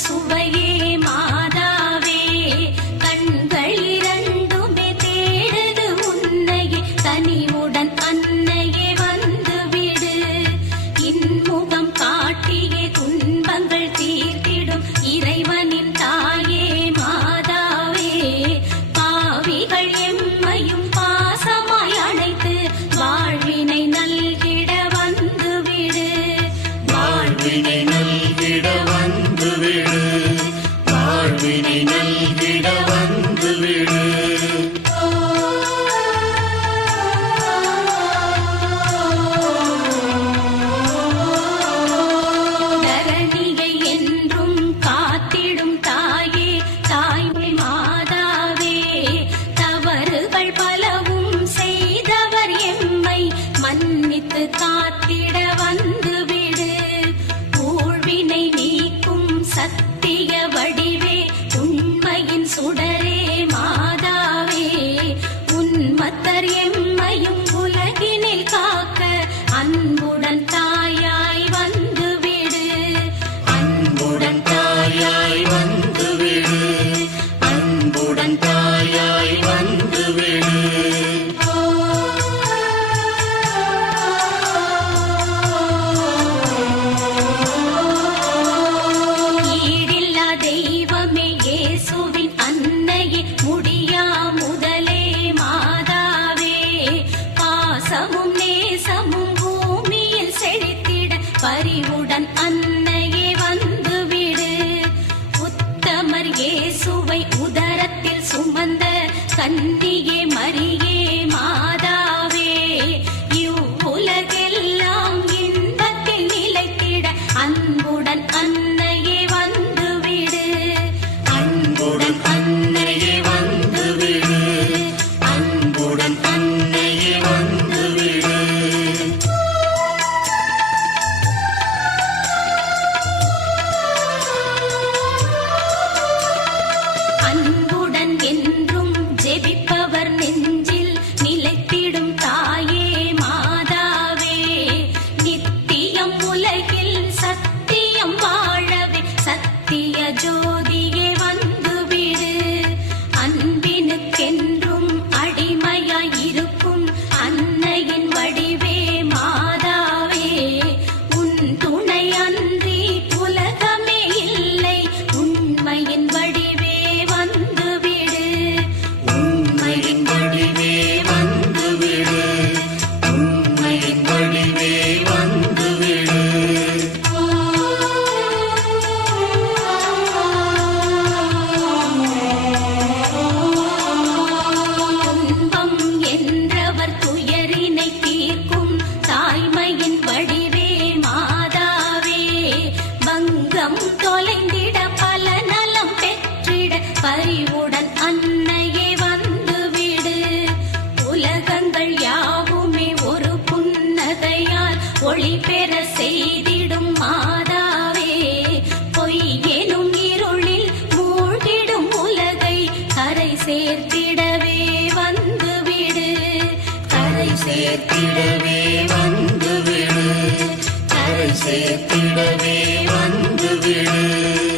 isso மன்னித்து இயேசுவை உதரத்தில் சுமந்த கன்னியே மரியே மாத. சேர்த்திடவே வந்து விடு கரை சேர்த்திடவே வந்து விடு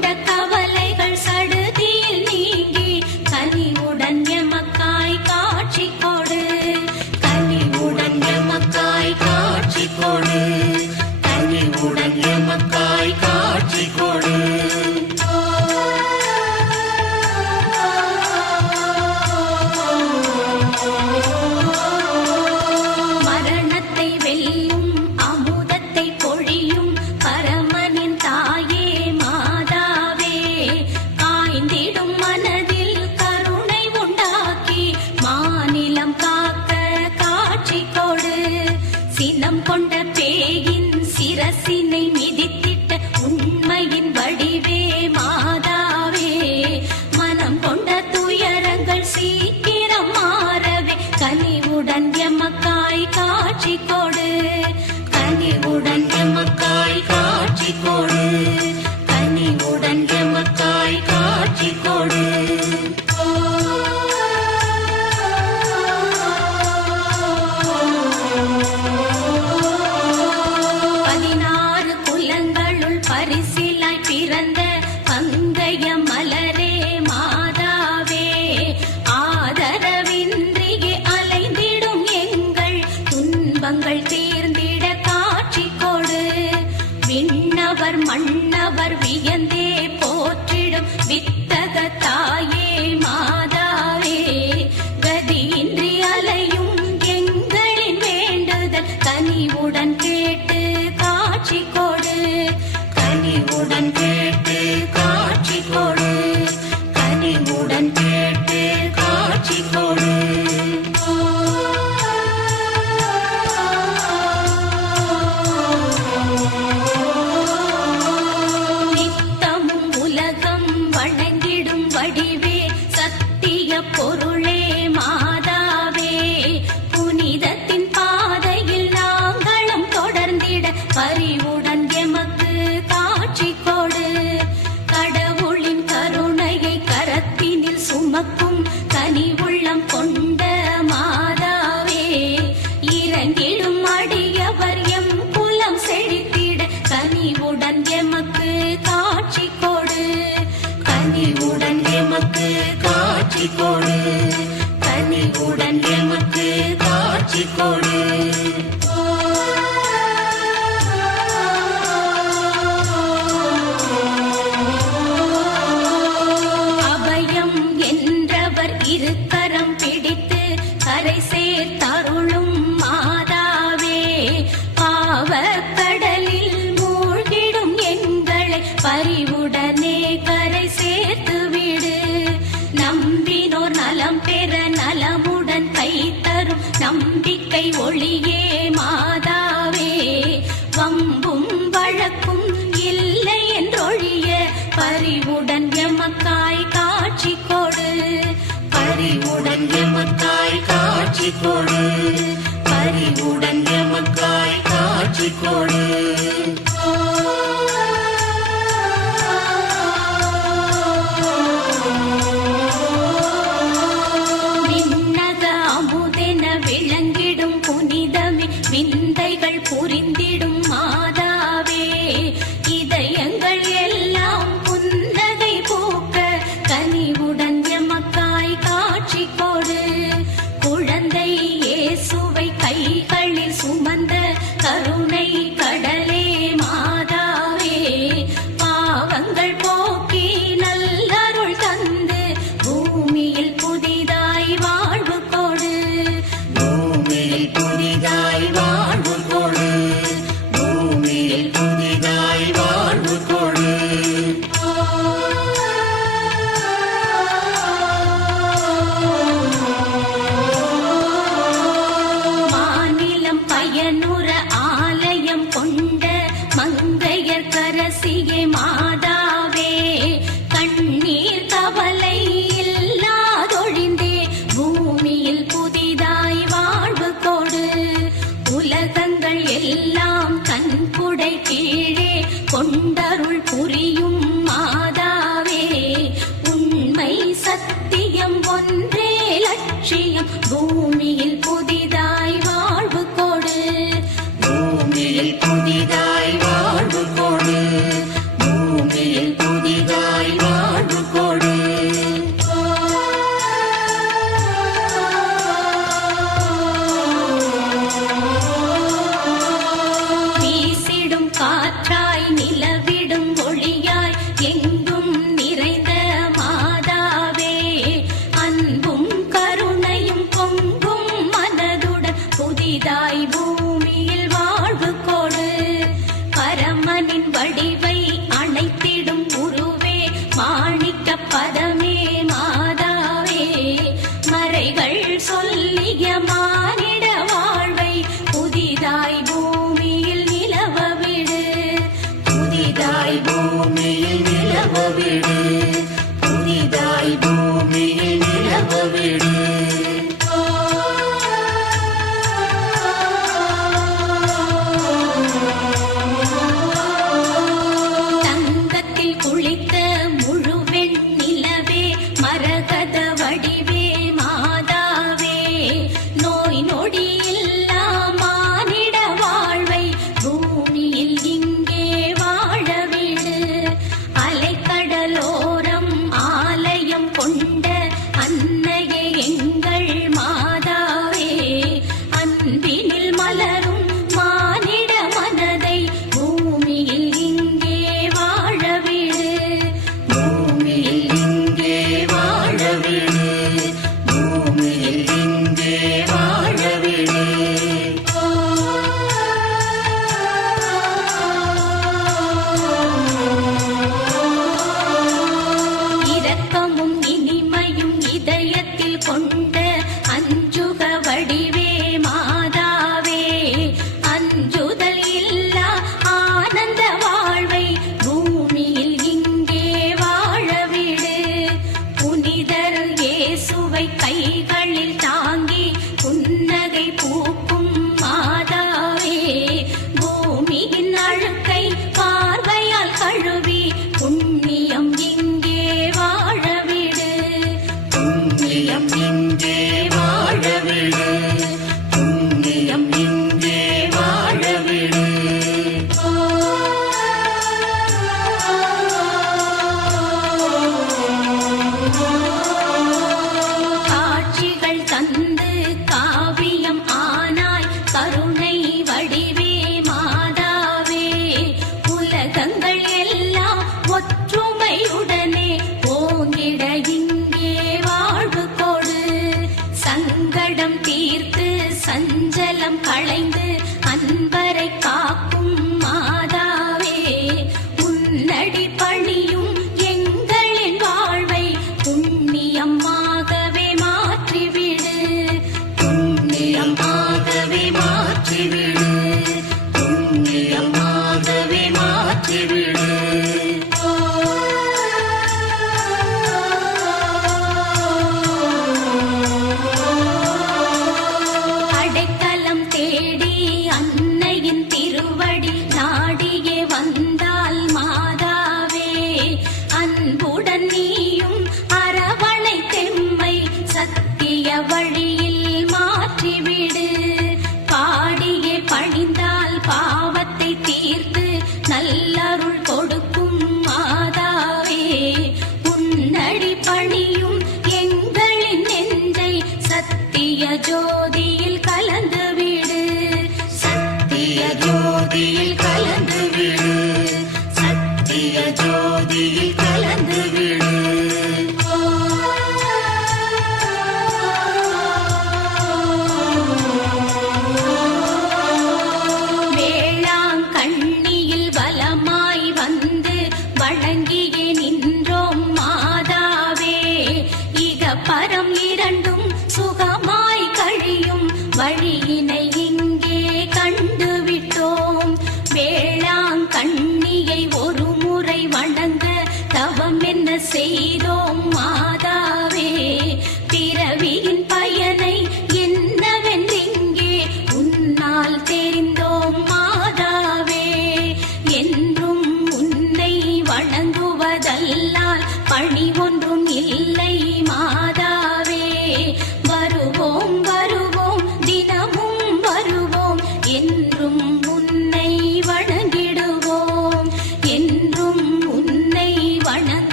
linda காட்சி கொடு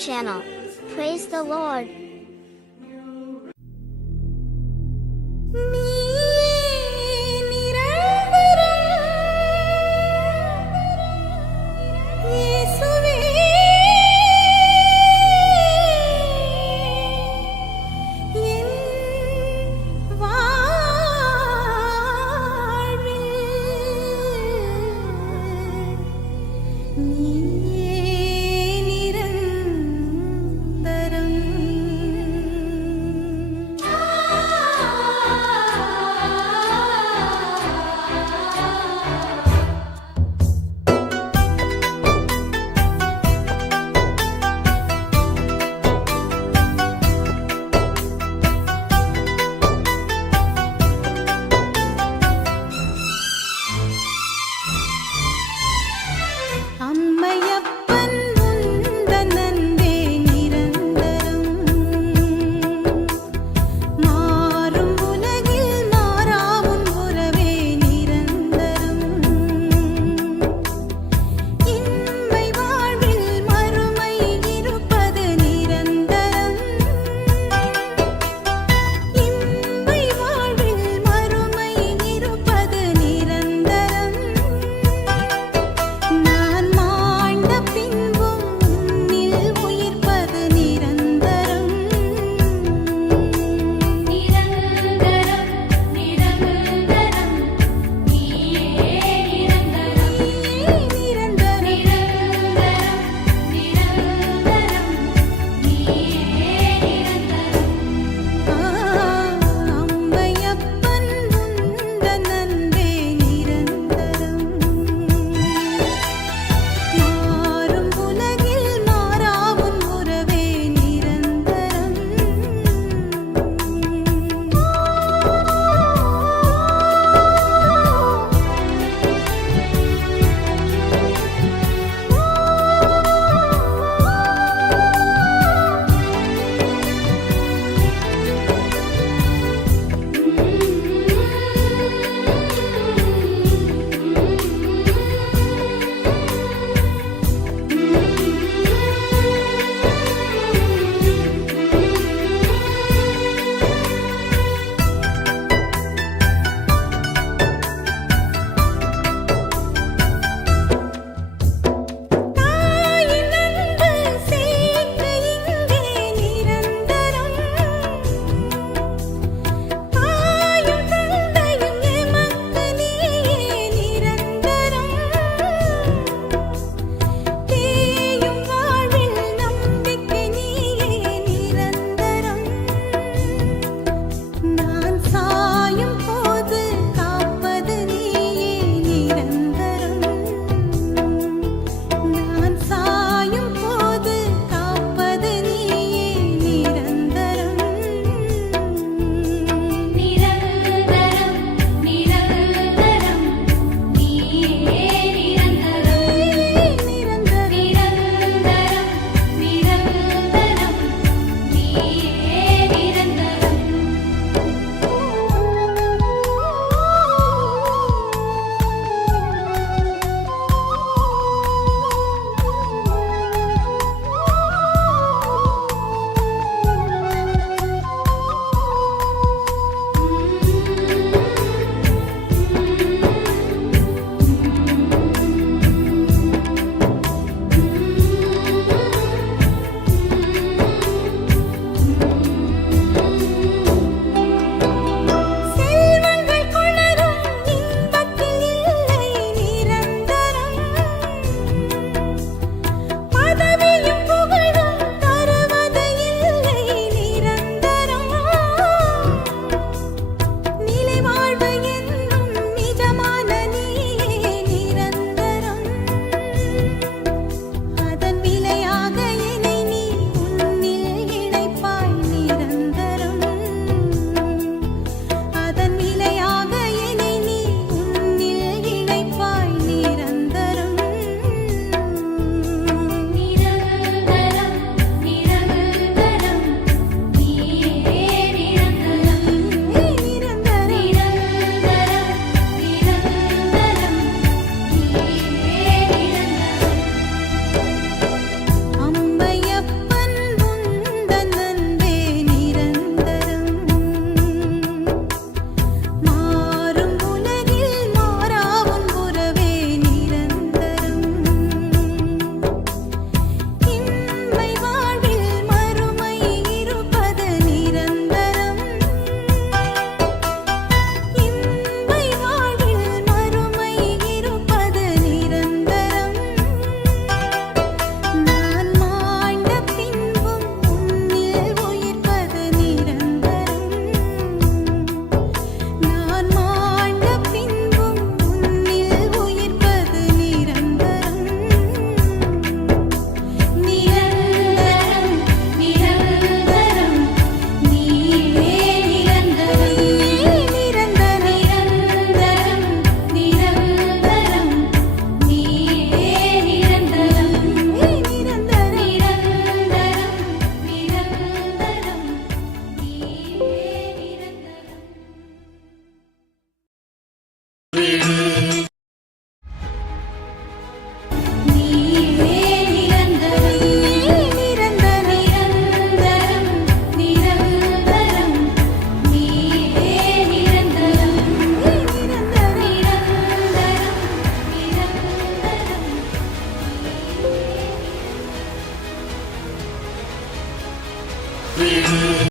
channel. Praise the Lord.